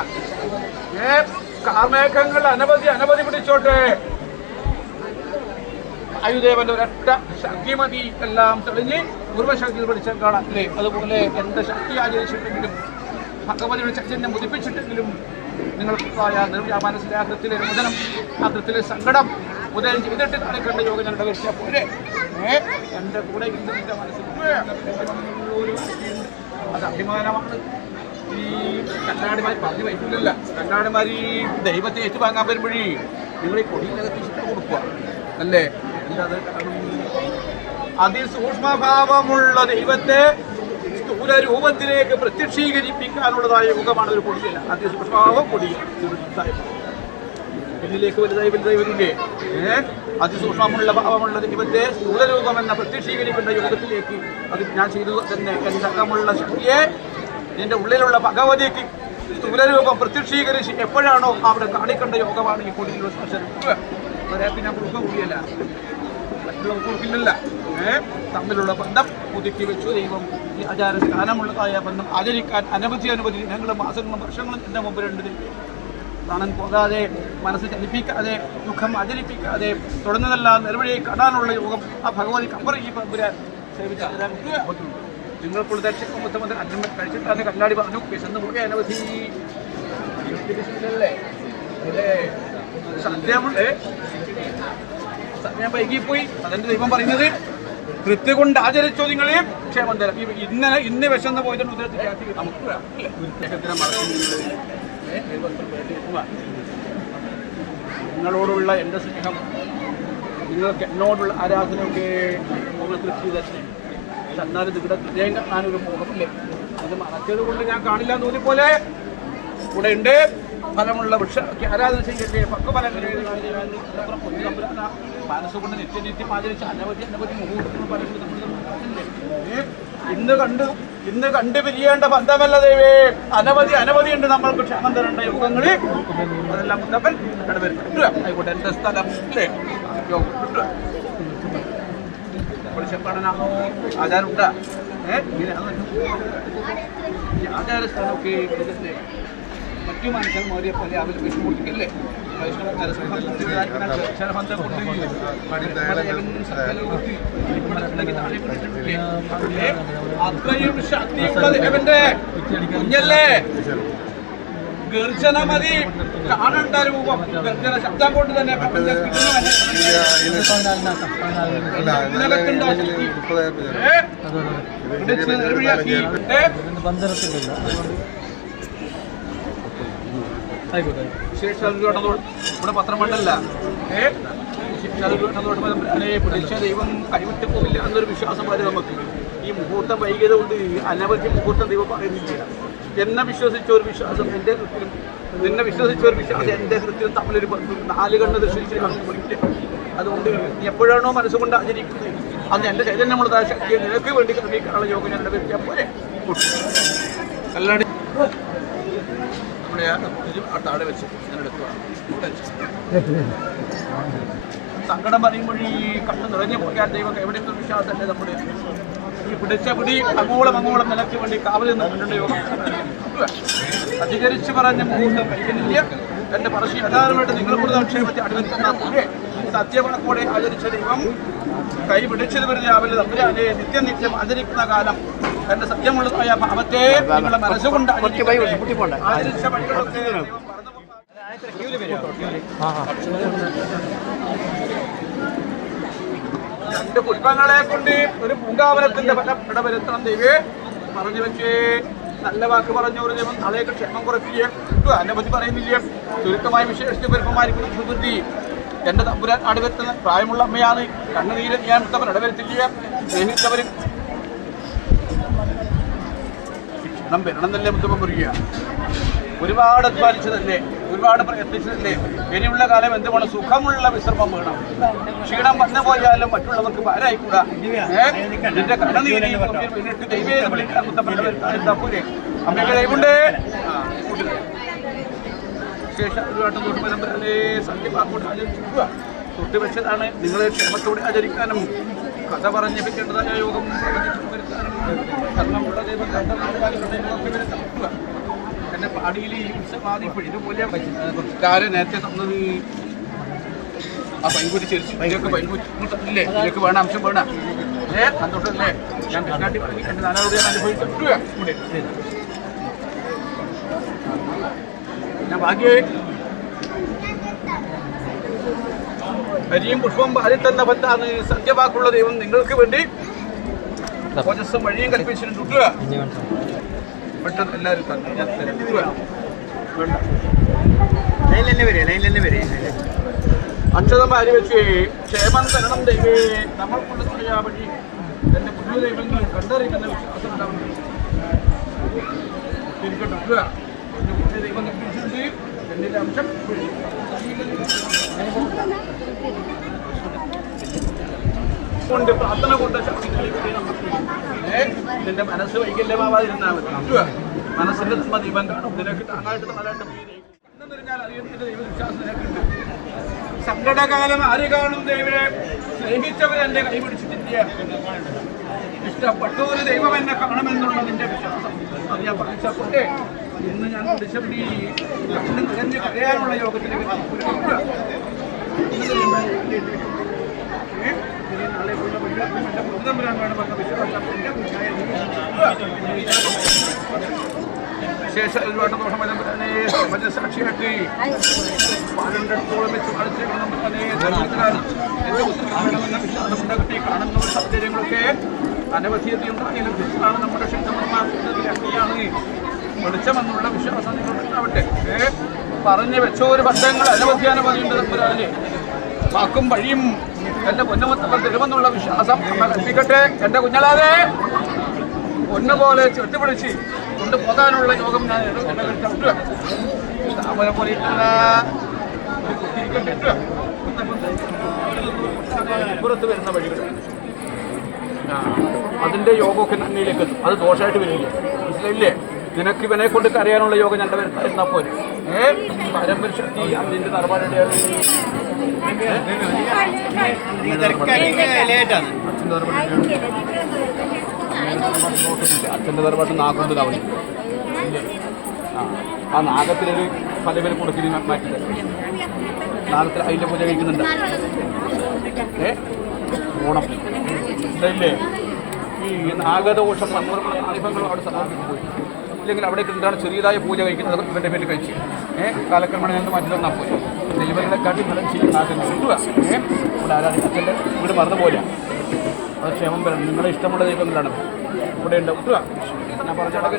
കാർമേഘങ്ങൾ അനവധി പിടിച്ചോട്ടെ. ആയുദേവന്റെ ഒരൊറ്റ ശക്തിമതി എല്ലാം തെളിഞ്ഞ് പൂർവ്വശക്തി പഠിച്ചാൽ കാണാം അല്ലേ? അതുപോലെ എന്ത് ശക്തി ആചരിച്ചിട്ടെങ്കിലും ഭഗവതിയുടെ ചൈതന്യം ഉദിപ്പിച്ചിട്ടെങ്കിലും നിങ്ങൾക്ക് മനസ്സിലെ ആ കൃത്യത്തിലെ രോദനം, ആ കൃത്യത്തിലെ സങ്കടം ഉദയം ചെയ്തിട്ട് കാണിക്കേണ്ട യോഗം ഞങ്ങളുടെ വെച്ചാൽ പോലെ എൻ്റെ കൂടെ ഇന്നത്തെ മനസ്സിൽ അത് അഭിമാനമാണ്. ഈ കല്ലാടിമാർ പറഞ്ഞു വയ്ക്കില്ലല്ല. കല്ലാടിമാർ ഈ ദൈവത്തെ ഏറ്റുവാങ്ങാൻ വരുമ്പോഴേ നിങ്ങൾ ഈ കൊടിയിനകത്ത് ഇഷ്ടം കൊടുക്കുക അല്ലേ? എന്താ അത്? അതിസൂക്ഷ്മഭാവമുള്ള ദൈവത്തെ സ്ഥൂല രൂപത്തിലേക്ക് പ്രത്യക്ഷീകരിപ്പിക്കാനുള്ളതായ യുഗമാണ് ഒരു കൊടിയല്ല. അതിസൂക്ഷ്മഭാവം കൊടിയ എന്നിലേക്ക് വലുതായി വരില്ലേ? അതിസൂക്ഷ്മമുള്ള ഭാവമുള്ള ദൈവത്തെ സ്ഥൂലരൂപം എന്ന പ്രത്യക്ഷീകരിക്കേണ്ട യോഗത്തിലേക്ക് അത് ഞാൻ ചെയ്തു തന്നെ. എൻ്റെ അകമുള്ള ശക്തിയെ എൻ്റെ ഉള്ളിലുള്ള ഭഗവതിക്ക് സ്ഥൂലരൂപം പ്രത്യക്ഷീകരിച്ച് എപ്പോഴാണോ അവിടെ കാണിക്കേണ്ട യോഗമാണ് ഈ കൊടിയിലുള്ള സ്പർശനം. പിന്നെ കുറുക്കം കൂടിയല്ല, മറ്റുള്ള കുറുക്കില്ലല്ല. തമ്മിലുള്ള ബന്ധം പുതുക്കി വെച്ചു ദൈവം. ഈ ആചാരസ്ഥാനമുള്ളതായ ബന്ധം ആചരിക്കാൻ അനവധി ഞങ്ങൾ മാസങ്ങളും വർഷങ്ങളും എൻ്റെ മുമ്പിലുണ്ട്. പ്രാണൻ പോകാതെ, മനസ്സ് ചലിപ്പിക്കാതെ, ദുഃഖം ആചരിപ്പിക്കാതെ തുടർന്നതെല്ലാം നിർവഴിയെ കാണാനുള്ള യോഗം ആ ഭഗവതി കമ്പർ ഈ പമ്പുരാൻ സേവിച്ച് തരാൻ പറ്റുള്ളൂ. നിങ്ങൾക്കുള്ള മുഖ്യമന്ത്രി അന്നം കഴിച്ചിട്ടാണ് കല്ലാടി പറഞ്ഞു വിശന്ന് മുഖേ അനവധി അല്ലേ? സത്യമുണ്ട്. സമയം വൈകിപ്പോയി. അതെന്റെ ദൈവം പറയുന്നത് കൃത്യ കൊണ്ട് ആചരിച്ചോ നിങ്ങളെയും ക്ഷേമം തരാം. ഇന്ന് വിശന്ന് പോയതിന് ഉദരത്തിൽ നമുക്ക് നിങ്ങളോടുള്ള എൻ്റെ സ്നേഹം, നിങ്ങൾക്ക് എന്നോടുള്ള ആരാധനയൊക്കെ തൃപ്തി തന്നെ. എന്നാലും നിങ്ങളുടെ ഹൃദയം കാണാനൊരു മോഹമില്ലേ? അത് മറച്ചത് കൊണ്ട് ഞാൻ കാണില്ല എന്ന് തോന്നിപ്പോലെ കൂടെ ഉണ്ട്. ഫലമുള്ള വൃക്ഷ ആരാധന ചെയ്യട്ടെ. പക്വഫലങ്ങൾ മനസ്സുകൊണ്ട് നിത്യം ആചരിച്ച് അനവധി മുഹൂർത്തങ്ങൾ പറയുന്നത് നമ്മൾ ഇന്ന് കണ്ടു പിരിയേണ്ട ബന്ധമല്ല ദൈവേ. അനവധി ഉണ്ട് നമ്മൾക്ക് ക്ഷേമം തരേണ്ട യോഗങ്ങളിൽ. അതെല്ലാം മുത്തപ്പൻ ഇടവരുത്തുക. ആയിക്കോട്ടെ, എൻ്റെ സ്ഥലം അല്ലേ പഠനാണോ ആചാരമുണ്ട? ആചാരസ്ഥാനമൊക്കെ മറ്റു മനുഷ്യന്മാരെ പോലെ അവർ വിഷ്ണുമൂർത്തിക്കല്ലേ അത്രയും ശക്തിയുള്ള ദേവന്റെ കുഞ്ഞല്ലേ. ഗർജന മതി കാണേണ്ട രൂപം. ഗർജന ശബ്ദം കൊണ്ട് തന്നെ ഇവിടെ പത്രം വേണ്ടല്ല. പിടിച്ച ദൈവം കൈവിട്ട് പോകില്ല എന്നൊരു വിശ്വാസം വരെ നമുക്ക്. ഈ മുഹൂർത്തം വൈകിയത് കൊണ്ട് അനവധി മുഹൂർത്തം ദൈവം പറയുന്നില്ല. എന്നെ വിശ്വസിച്ച ഒരു വിശ്വാസം എൻ്റെ കൃത്യം, നിന്നെ വിശ്വസിച്ച ഒരു വിശ്വാസം എൻ്റെ കൃത്യം തമ്മിലൊരു 4 കണ്ണ് ദൃശ്യിച്ച് പോയില്ല. അതുകൊണ്ട് നീ എപ്പോഴാണോ മനസ്സുകൊണ്ട് ആചരിക്കുന്നത് അന്ന് എൻ്റെ ചൈതന്യമുള്ളതായ ശക്തിയെ നിനക്ക് വേണ്ടി ക്രമീക്കാനുള്ള യോഗം ഞാൻ വ്യക്തിയാൽ പോലെ കല്ലാടി നമ്മുടെ താഴെ വെച്ച് ഞാൻ എടുക്കുക. സങ്കടം പറയുമ്പോൾ ഈ കണ്ണ് നിറഞ്ഞു പോയാൽ ദൈവം എവിടെയൊക്കെ വിശ്വാസമല്ലേ നമ്മുടെ ഈ പിടിച്ച പിടി അങ്ങോളം നിലയ്ക്ക് വേണ്ടി കാവലിൽ നിന്നിട്ടുണ്ട് യോഗം. അധികരിച്ച് പറഞ്ഞ മുഹൂർത്തം കഴിക്കുന്നില്ല. എൻ്റെ പറശ്ശി യഥാർത്ഥമായിട്ട് നിങ്ങളെ കൂടുതൽ ക്ഷേമത്തെ അടിവരുത്തുന്ന സത്യവാക്കോടെ ആചരിച്ച ദൈവം കൈ പിടിച്ചത് വരുന്ന തമ്പുരാനെ നിത്യം നിത്യം ആചരിക്കുന്ന കാലം എന്റെ സത്യമുള്ളതായ ഭാവത്തെ നിങ്ങളുടെ മനസ്സുകൊണ്ട് ആചരിച്ച വഴികളൊക്കെ രണ്ട് പുഷ്പങ്ങളെ കൊണ്ട് ഒരു പൂങ്കാവനത്തിന്റെ ഫലം ഇടവരുത്തണം ദൈവേ പറഞ്ഞു വെച്ചേ നല്ല വാക്ക് പറഞ്ഞു ഒരു ദൈവം നാളേക്ക് ക്ഷേമം കുറയ്ക്കുകയും അതിനെ പറ്റി പറയുന്നില്ല ചുരുക്കമായി വിശേഷിച്ച് പെരുപ്പമായിരിക്കും സുബുദ്ധി എന്റെ തമ്പുരാൻ അടിവരുത്തുന്ന പ്രായമുള്ള അമ്മയാണ് കണ്ണുനീര് ഞാൻ വിട്ടവൻ ഇടവരുത്തില്ല സ്നേഹിച്ചവരും ക്ഷണം വരണമെന്നല്ലേ മുത്തമ്മ പറയുക ഒരുപാട് അധ്വാനിച്ചതല്ലേ ഒരുപാട് പ്രയത്നിച്ചതല്ലേ ഇനിയുള്ള കാലം എന്തുമാണ് സുഖമുള്ള വിശ്രമം വേണം ക്ഷീണം വന്നു പോയാലും മറ്റുള്ളവർക്ക് ഭാരമായിക്കൂടാ നിന്റെ കടനീരി ദൈവേ വിളിക്കാൻ മുത്തപ്പൂരെ അമ്മയ്ക്ക് ദൈവമുണ്ട് ശേഷം ഒരുപാട് തൊട്ടുപരമ്പരനെ സത്യവാക്കോട് ആചരിക്കുക തൊട്ടുവെച്ചതാണ് നിങ്ങളെ ക്ഷേമത്തോടെ ആചരിക്കാനും കഥ പറഞ്ഞിപ്പിക്കേണ്ടതായ യോഗം വരുത്താനും കർമ്മമുള്ള ദൈവം കണ്ട എന്റെ പാടിയിൽ ഈ ഉത്സവാദിപ്പോൾ ഇതുപോലെ കാര്യം നേരത്തെ തന്നത് ആ പൈൻകുറ്റി ചെരിച്ചു ഇതിലേക്ക് പൈൻകുറ്റില്ലേ ഇതിലേക്ക് വേണം അംശം വേണം സന്തോഷമല്ലേ ഞാൻ കൃഷ്ണാട്ടി പറഞ്ഞു എന്റെ നാനാവിടെ അനുഭവിക്കുക ഇവിടെ ഞാൻ ഭാഗ്യേ അരിയും പുഷ്പവും പാരി തന്ന ബന്ധാണ് സത്യവാക്കുള്ള ദൈവം നിങ്ങൾക്ക് വേണ്ടി ഓജസ്സും വഴിയും കൽപ്പിച്ചിട്ടുണ്ട് പെട്ടെന്ന് എല്ലാവരും തന്നെ ഞാൻ അക്ഷതം പാരി വെച്ച് ക്ഷേമം തരണം ദൈവേ നമ്മൾക്കുള്ള തുണയാ വഴി എന്റെ പുതിയ ദൈവങ്ങൾ കണ്ടറിയുന്ന വിശ്വാസം ഉണ്ടാവുന്നു എന്റെ ദൈവം നിർമ്മിച്ചിട്ടുണ്ട് എന്നിന്റെ അംശം കൊണ്ട് പ്രാർത്ഥന കൊണ്ട് നിന്റെ മനസ്സ് വൈകല്യമാവാതിരുന്നാൽ മതി മനസ്സിന്റെ ദീപം കാണും നിനക്ക് താങ്ങായിട്ട് നാലായിട്ട് എന്നാൽ അറിയുന്നതിന്റെ ദൈവവിശ്വാസം നിനക്കുണ്ട് സങ്കടകാലം ആര് കാണും ദൈവനെ സ്നേഹിച്ചവർ എന്റെ കൈ പിടിച്ചിട്ടില്ല ഇഷ്ടപ്പെട്ട ഒരു ദൈവം എന്നെ കാണുമെന്നുള്ള നിന്റെ വിശ്വാസം അത് ഞാൻ പഠിച്ചപ്പോട്ടെ ഇന്ന് ഞാൻ പിടിച്ചപിടി നിറഞ്ഞ് കരയാനുള്ള യോഗത്തിലേക്ക് നാളേക്കുള്ള എന്റെ പുതുതമ്പുരാൻ വേണമെന്ന വിശ്വാസം വിശേഷ ഒരുപാട് ദോഷമനെ സാക്ഷിയാക്കി പാലണ്ടോളം വെച്ച് കാണിച്ചേക്കണമെന്നെ എന്റെ വേണമെന്ന വിശ്വാസമുണ്ടാകട്ടെ കാണുന്ന സാഹചര്യങ്ങളൊക്കെ അനവധിയതയുണ്ടായാലും കൃഷ്ണാണ് നമ്മുടെ ശുദ്ധമാണ് വെളിച്ചമെന്നുള്ള വിശ്വാസം നിങ്ങൾക്കുണ്ടാവട്ടെ പറഞ്ഞു വെച്ച ഒരു ബന്ധങ്ങൾ അനവധിയാനവധിയുണ്ട് തമ്പുരാനെ വാക്കും വഴിയും എന്റെ പൊന്നുമത്തപ്പം തരുമെന്നുള്ള വിശ്വാസം നമ്മൾ കൽപ്പിക്കട്ടെ എന്റെ കുഞ്ഞലാതെ ഒന്നുപോലെ ചെട്ടുപിടിച്ച് കൊണ്ടുപോകാനുള്ള യോഗം ഞാൻ താമര പോലെ പുറത്ത് വരുന്ന വഴികൾ അതിന്റെ യോഗമൊക്കെ നന്ദിയിലേക്ക് എത്തും അത് ദോഷമായിട്ട് വരില്ല മനസ്സിലായില്ലേ നിനക്ക് ഇവനെ കൊണ്ട് കരയാനുള്ള യോഗം ഞങ്ങളുടെ വരുത്തായിരുന്നാ പോലെ പാരമ്പര്യ ശക്തി അതിന്റെ തറവാടിന്റെ അച്ഛൻ്റെ തറവാട്ട് നാഗുണ്ട് തവണ ആ നാഗത്തിലൊരു പല പേര് കൊടുക്കി മാറ്റി നാഗത്തിൽ അതിൻ്റെ പൂജ കഴിക്കുന്നുണ്ട് ഓണം ഇല്ലേ ഈ നാഗദോഷം അനുഭവങ്ങളും അവിടെ സമർപ്പിച്ച് പോയി ഇല്ലെങ്കിൽ അവിടെ എന്താണ് ചെറിയതായ പൂജ കഴിക്കുന്നത് ഇവൻ്റെ പേര് കഴിച്ച് കാലക്രമേണ ഞങ്ങൾ മാറ്റി തന്നാൽ പോയി ദൈവങ്ങളെ കാട്ടി ഫലം ചെയ്യും നാഗം കിട്ടുക ഇവിടെ അച്ഛൻ്റെ വീട് മറന്നു പോലെ അത് ക്ഷേമം വരണം നിങ്ങളുടെ ഇഷ്ടമുള്ള ദൈവങ്ങളാണ് ഇവിടെ ഉണ്ട് കിട്ടുക ഞാൻ പറഞ്ഞിടക്ക്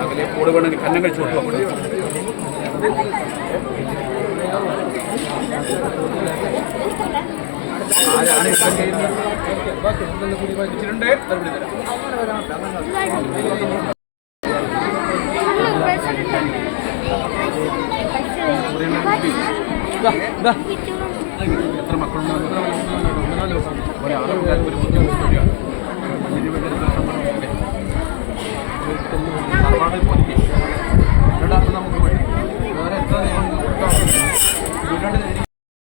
അകലെ കൂടെ വേണമെങ്കിൽ കന്നം കഴിച്ചു കൊടുക്കുക ആരാണ് ഇഷ്ടം ചെയ്യുന്നത് എത്ര മക്കളുണ്ട് ഒരാളും ഒരു ബുദ്ധിമുട്ടില്ല നമുക്ക് വേറെ എത്ര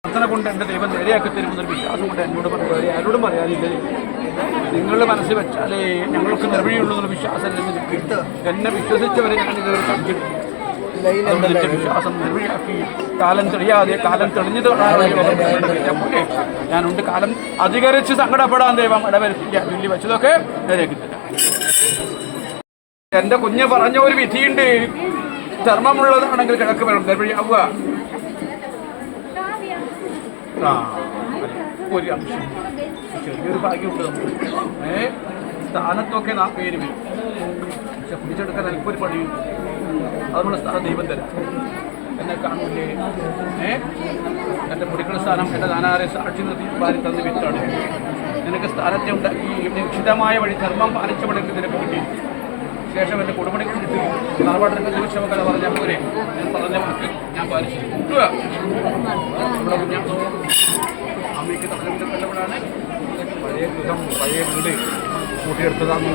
പ്രാർത്ഥന കൊണ്ട് എൻ്റെ ദൈവം നേരെയാക്കി തരുമെന്നൊരു വിശ്വാസം കൊണ്ട് എന്നോട് പറയുക ആരോടും പറയാനില്ലേ നിങ്ങളുടെ മനസ്സിൽ വെച്ചാലേ ഞങ്ങൾക്ക് നിർവഴിയുള്ളൂ എന്നുള്ള വിശ്വാസം എന്നെ വിശ്വസിച്ചവരെ ഞാൻ ഇതുവരെ സംശയിച്ചു അതുകൊണ്ട് എന്റെ വിശ്വാസം നിർവഹിയാക്കി കാലം തെളിയാതെ കാലം തെളിഞ്ഞത് ഞാനുണ്ട്. കാലം അധികരിച്ച് സങ്കടപ്പെടാൻ ദൈവം ഇടവരുത്തില്ല. ചൊല്ലി വെച്ചതൊക്കെ നേരേക്കി തരാം. എന്റെ കുഞ്ഞ് പറഞ്ഞ ഒരു വിധിയുണ്ട്. ധർമ്മമുള്ളതാണെങ്കിൽ കിഴക്ക് വരണം, നിർവഹിയാവുക. ഒരു അംശം ചെറിയൊരു ഭാഗ്യമുണ്ട് നമുക്ക്. സ്ഥാനത്തൊക്കെ നാം പേര് വരും, പക്ഷെ പിടിച്ചെടുക്കാൻ അല്പൊരു പണിയുണ്ട്. അത് നമ്മുടെ സ്ഥാനം ദൈവം തരാം. എന്നെ കാണൂലേ? എൻ്റെ പൊടിക്കുന്ന സ്ഥാനം എൻ്റെ നാനാരെ സാക്ഷി നിർത്തി പാരി തന്ന് വിറ്റാണ്. നിനക്ക് സ്ഥാനത്തെ ഉണ്ടാക്കി നിശ്ചിതമായ വഴി ധർമ്മം പാലിച്ച പണിക്ക് നിനക്ക് കിട്ടി. ശേഷം എൻ്റെ കുടുംബിനെ കിട്ടി നാളെ ദിവസം കഥ പറഞ്ഞാൽ പോരെ. ഞാൻ പറഞ്ഞ വാക്ക് ഞാൻ പാലിച്ചു. നമ്മുടെ കുഞ്ഞാത്തോ അമ്മയ്ക്ക് തലവിടപ്പെട്ടവളാണ്. പഴയ ഗൃഹം പഴയ വീട് കൂട്ടിയെടുത്തതാണ്.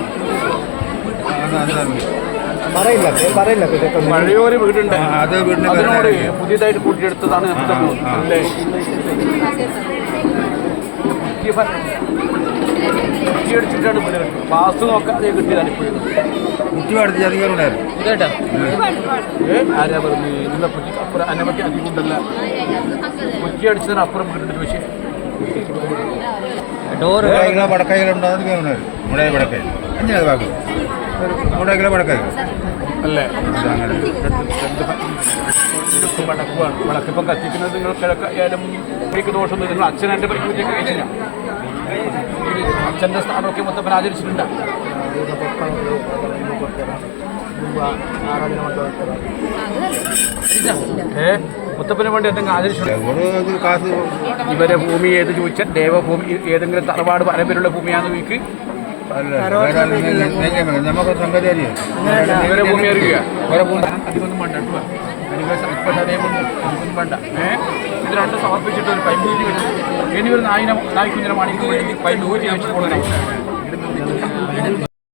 പഴയൊരു വീടുണ്ട്, അതിനോട് പുതിയതായിട്ട് കൂട്ടിയെടുത്തതാണ്. അല്ലേ കുറ്റിയടിച്ചിട്ടാണ് വീട് കിട്ടും. പാസ് നോക്കാതെ കിട്ടിയതാണ് ഇപ്പോഴും. ആരാ പറഞ്ഞു നിങ്ങളെ കുറ്റിക്ക് അപ്പുറം അനവധി അധികമുണ്ടല്ല. കുറ്റിയടിച്ചതിന് അപ്പുറം വീടുണ്ട്. പക്ഷേ അല്ലേ വടക്കുവാണ്. വടക്കിപ്പം കത്തിക്കുന്നത് നിങ്ങൾ കിഴക്കായാലും എനിക്ക് ദോഷമൊന്നും. നിങ്ങൾ അച്ഛൻ എൻ്റെ പരിപാടിയൊക്കെ കഴിച്ചില്ല. അച്ഛൻ്റെ സ്ഥാനമൊക്കെ മൊത്തം ആചരിച്ചിട്ടുണ്ട്. മുത്തപ്പന് വേണ്ടി എന്തെങ്കിലും ആചരിച്ചിട്ടുണ്ട്. ഇവരെ ഭൂമി ഏത് ചോദിച്ചാൽ ദേവഭൂമി ഏതെങ്കിലും തറവാട് പരമ്പരയുള്ള ഭൂമിയാണെന്ന് ചോദിക്ക്. ഇവരെ ഭൂമി അറിയുക. അധികമൊന്നും വേണ്ട കേട്ടോ. അധികം വേണ്ട. ഇത് രണ്ട് സമർപ്പിച്ചിട്ട് ഒരു പൈമ്പൂരി വരും. ഇനി ഒരു നായ്ക്കുഞ്ഞിനെ മണിക്ക് വേണ്ടി പൈമ്പൂരി വെച്ച് പോകുന്ന